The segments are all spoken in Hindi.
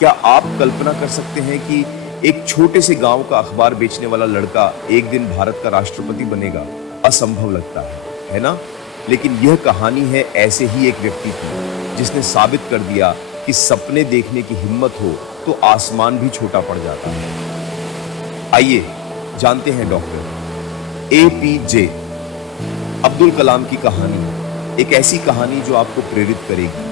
क्या आप कल्पना कर सकते हैं कि एक छोटे से गांव का अखबार बेचने वाला लड़का एक दिन भारत का राष्ट्रपति बनेगा? असंभव लगता है ना? लेकिन यह कहानी है ऐसे ही एक व्यक्ति की जिसने साबित कर दिया कि सपने देखने की हिम्मत हो तो आसमान भी छोटा पड़ जाता है। आइए जानते हैं डॉक्टर एपीजे अब्दुल कलाम की कहानी। एक ऐसी कहानी जो आपको प्रेरित करेगी,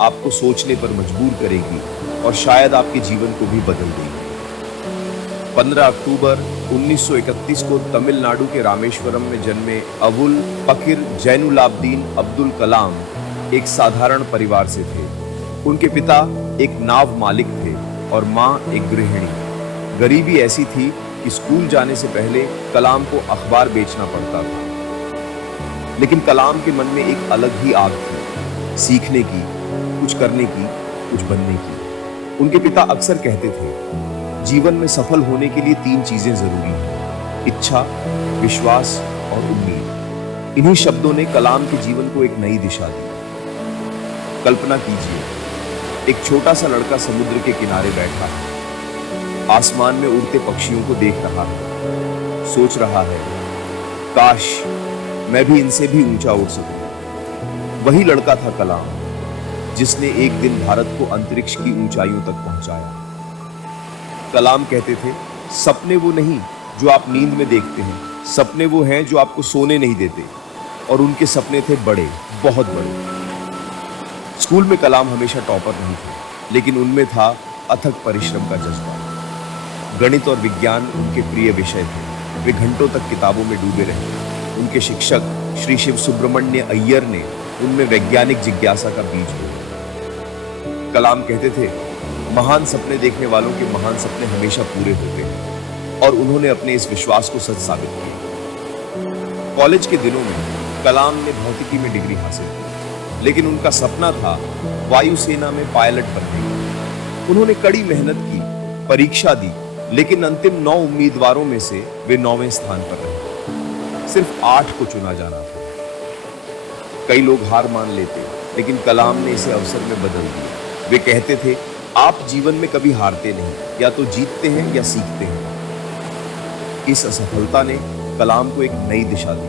आपको सोचने पर मजबूर करेगी और शायद आपके जीवन को भी बदल देगी। 15 अक्टूबर 1931 को तमिलनाडु के रामेश्वरम में जन्मे अबुल पकिर जैनुलाब्दीन अब्दुल कलाम एक साधारण परिवार से थे। उनके पिता एक नाव मालिक थे और मां एक गृहिणी। गरीबी ऐसी थी कि स्कूल जाने से पहले कलाम को अखबार बेचना पड़ता था। लेकिन कलाम के मन में एक अलग ही आग थी, सीखने की, कुछ करने की, कुछ बनने की। उनके पिता अक्सर कहते थे, जीवन में सफल होने के लिए 3 चीजें जरूरी हैं: इच्छा, विश्वास और उम्मीद। इन्हीं शब्दों ने कलाम के जीवन को एक नई दिशा दी। कल्पना कीजिए, एक छोटा सा लड़का समुद्र के किनारे बैठा है, आसमान में उड़ते पक्षियों को देख रहा है, सोच रहा है, काश मैं भी इनसे भी ऊंचा उड़ सकूं। वही लड़का था कलाम, जिसने एक दिन भारत को अंतरिक्ष की ऊंचाइयों तक पहुंचाया। कलाम कहते थे, सपने वो नहीं जो आप नींद में देखते हैं, सपने वो हैं जो आपको सोने नहीं देते। और उनके सपने थे बड़े, बहुत बड़े। स्कूल में कलाम हमेशा टॉपर नहीं थे, लेकिन उनमें था अथक परिश्रम का जज्बा। गणित और विज्ञान उनके प्रिय विषय थे। वे घंटों तक किताबों में डूबे रहे। उनके शिक्षक श्री शिव सुब्रमण्य अय्यर ने उनमें वैज्ञानिक जिज्ञासा का बीज बोया। कलाम कहते थे, महान सपने देखने वालों के महान सपने हमेशा पूरे होते हैं, और उन्होंने अपने इस विश्वास को सच साबित किया। कॉलेज के दिनों में कलाम ने भौतिकी में डिग्री हासिल की, लेकिन उनका सपना था वायुसेना में पायलट बनने का। उन्होंने कड़ी मेहनत की, परीक्षा दी, लेकिन अंतिम 9 उम्मीदवारों में से वे 9वें स्थान पर रहे। सिर्फ 8 को चुना जाना था। कई लोग हार मान लेते, लेकिन कलाम ने इसे अवसर में बदल दिया। वे कहते थे, आप जीवन में कभी हारते नहीं, या तो जीतते हैं या सीखते हैं। इस असफलता ने कलाम को एक नई दिशा दी।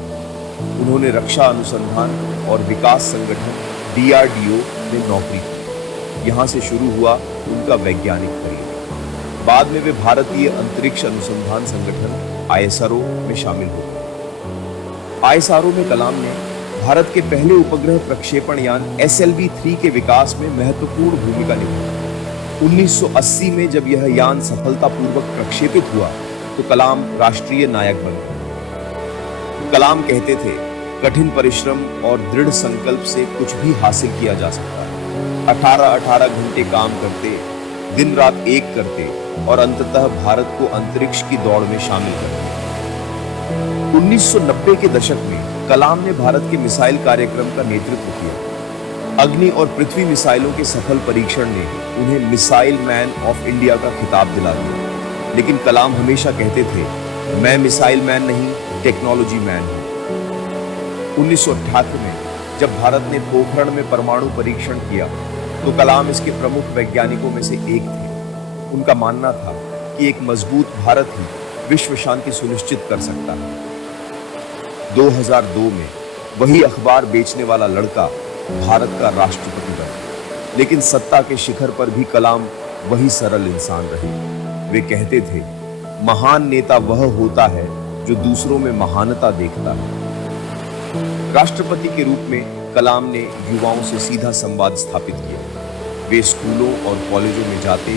उन्होंने रक्षा अनुसंधान और विकास संगठन DRDO में नौकरी की। यहां से शुरू हुआ उनका वैज्ञानिक करियर। बाद में वे भारतीय अंतरिक्ष अनुसंधान संगठन ISRO में शामिल हो गए। ISRO में कलाम ने भारत के पहले उपग्रह प्रक्षेपण यान SLV-3 के विकास में महत्वपूर्ण भूमिका निभाई। 1980 में जब यह यान सफलतापूर्वक प्रक्षेपित हुआ तो कलाम राष्ट्रीय नायक बन गए। कलाम कहते थे, कठिन परिश्रम और दृढ़ संकल्प से कुछ भी हासिल किया जा सकता है। 18-18 घंटे काम करते, दिन रात एक करते और अंततः भारत को अंतरिक्ष की दौड़ में शामिल करते। 1990 के दशक में कलाम ने भारत के मिसाइल कार्यक्रम का नेतृत्व किया। अग्नि और पृथ्वी मिसाइलों के सफल परीक्षण ने उन्हें मिसाइल मैन ऑफ इंडिया का खिताब दिला दिया। लेकिन कलाम हमेशा कहते थे, मैं मिसाइल मैन नहीं, टेक्नोलॉजी मैन हूं। 1978 में जब भारत ने पोखरण में परमाणु परीक्षण किया तो कलाम इसके प्रमुख वैज्ञानिकों में से एक थे। उनका मानना था कि एक मजबूत भारत ही विश्व शांति सुनिश्चित कर सकता है। 2002 में वही अखबार बेचने वाला लड़का भारत का राष्ट्रपति बना। लेकिन सत्ता के शिखर पर भी कलाम वही सरल इंसान रहे। वे कहते थे, महान नेता वह होता है जो दूसरों में महानता देखता है। राष्ट्रपति के रूप में कलाम ने युवाओं से सीधा संवाद स्थापित किया। वे स्कूलों और कॉलेजों में जाते,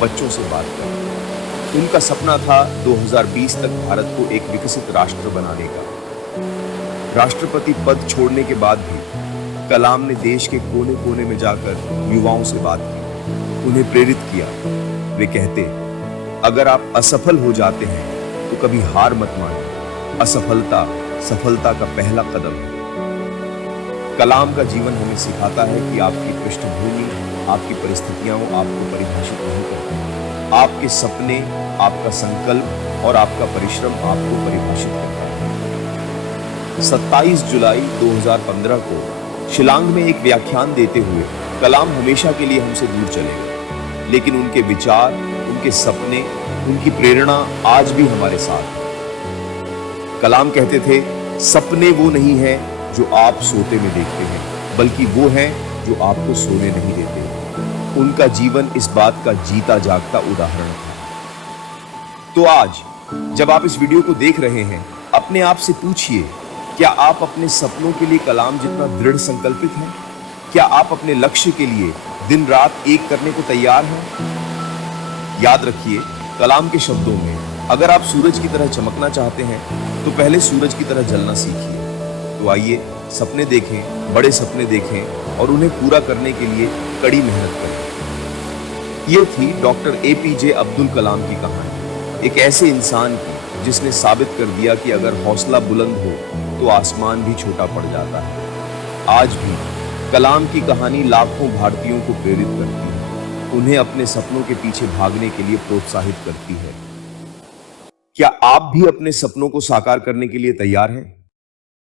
बच्चों से बात करते। उनका सपना था 2020 तक भारत को एक विकसित राष्ट्र बनाने का। राष्ट्रपति पद छोड़ने के बाद भी कलाम ने देश के कोने कोने में जाकर युवाओं से बात की, उन्हें प्रेरित किया। वे कहते, अगर आप असफल हो जाते हैं तो कभी हार मत मानिए। असफलता सफलता का पहला कदम है। कलाम का जीवन हमें सिखाता है कि आपकी पृष्ठभूमि, आपकी परिस्थितियां आपको परिभाषित नहीं करती। आपके सपने, आपका संकल्प और आपका परिश्रम आपको परिभाषित करता है। 27 जुलाई 2015 को शिलांग में एक व्याख्यान देते हुए कलाम हमेशा के लिए हमसे दूर चले गए। लेकिन उनके विचार, उनके सपने, उनकी प्रेरणा आज भी हमारे साथ है। कलाम कहते थे, सपने वो नहीं है जो आप सोते में देखते हैं, बल्कि वो हैं जो आपको सोने नहीं देते। उनका जीवन इस बात का जीता जागता उदाहरण था। तो आज जब आप इस वीडियो को देख रहे हैं, अपने आप से पूछिए, क्या आप अपने सपनों के लिए कलाम जितना दृढ़ संकल्पित हैं? क्या आप अपने लक्ष्य के लिए दिन रात एक करने को तैयार हैं? याद रखिए, कलाम के शब्दों में, अगर आप सूरज की तरह चमकना चाहते हैं तो पहले सूरज की तरह जलना सीखिए। तो आइए सपने देखें, बड़े सपने देखें और उन्हें पूरा करने के लिए कड़ी मेहनत करें। ये थी डॉक्टर एपीजे अब्दुल कलाम की कहानी, एक ऐसे इंसान की जिसने साबित कर दिया कि अगर हौसला बुलंद हो तो आसमान भी छोटा पड़ जाता है। आज भी कलाम की कहानी लाखों भारतीयों को प्रेरित करती है, उन्हें अपने सपनों के पीछे भागने के लिए प्रोत्साहित करती है। क्या आप भी अपने सपनों को साकार करने के लिए तैयार हैं?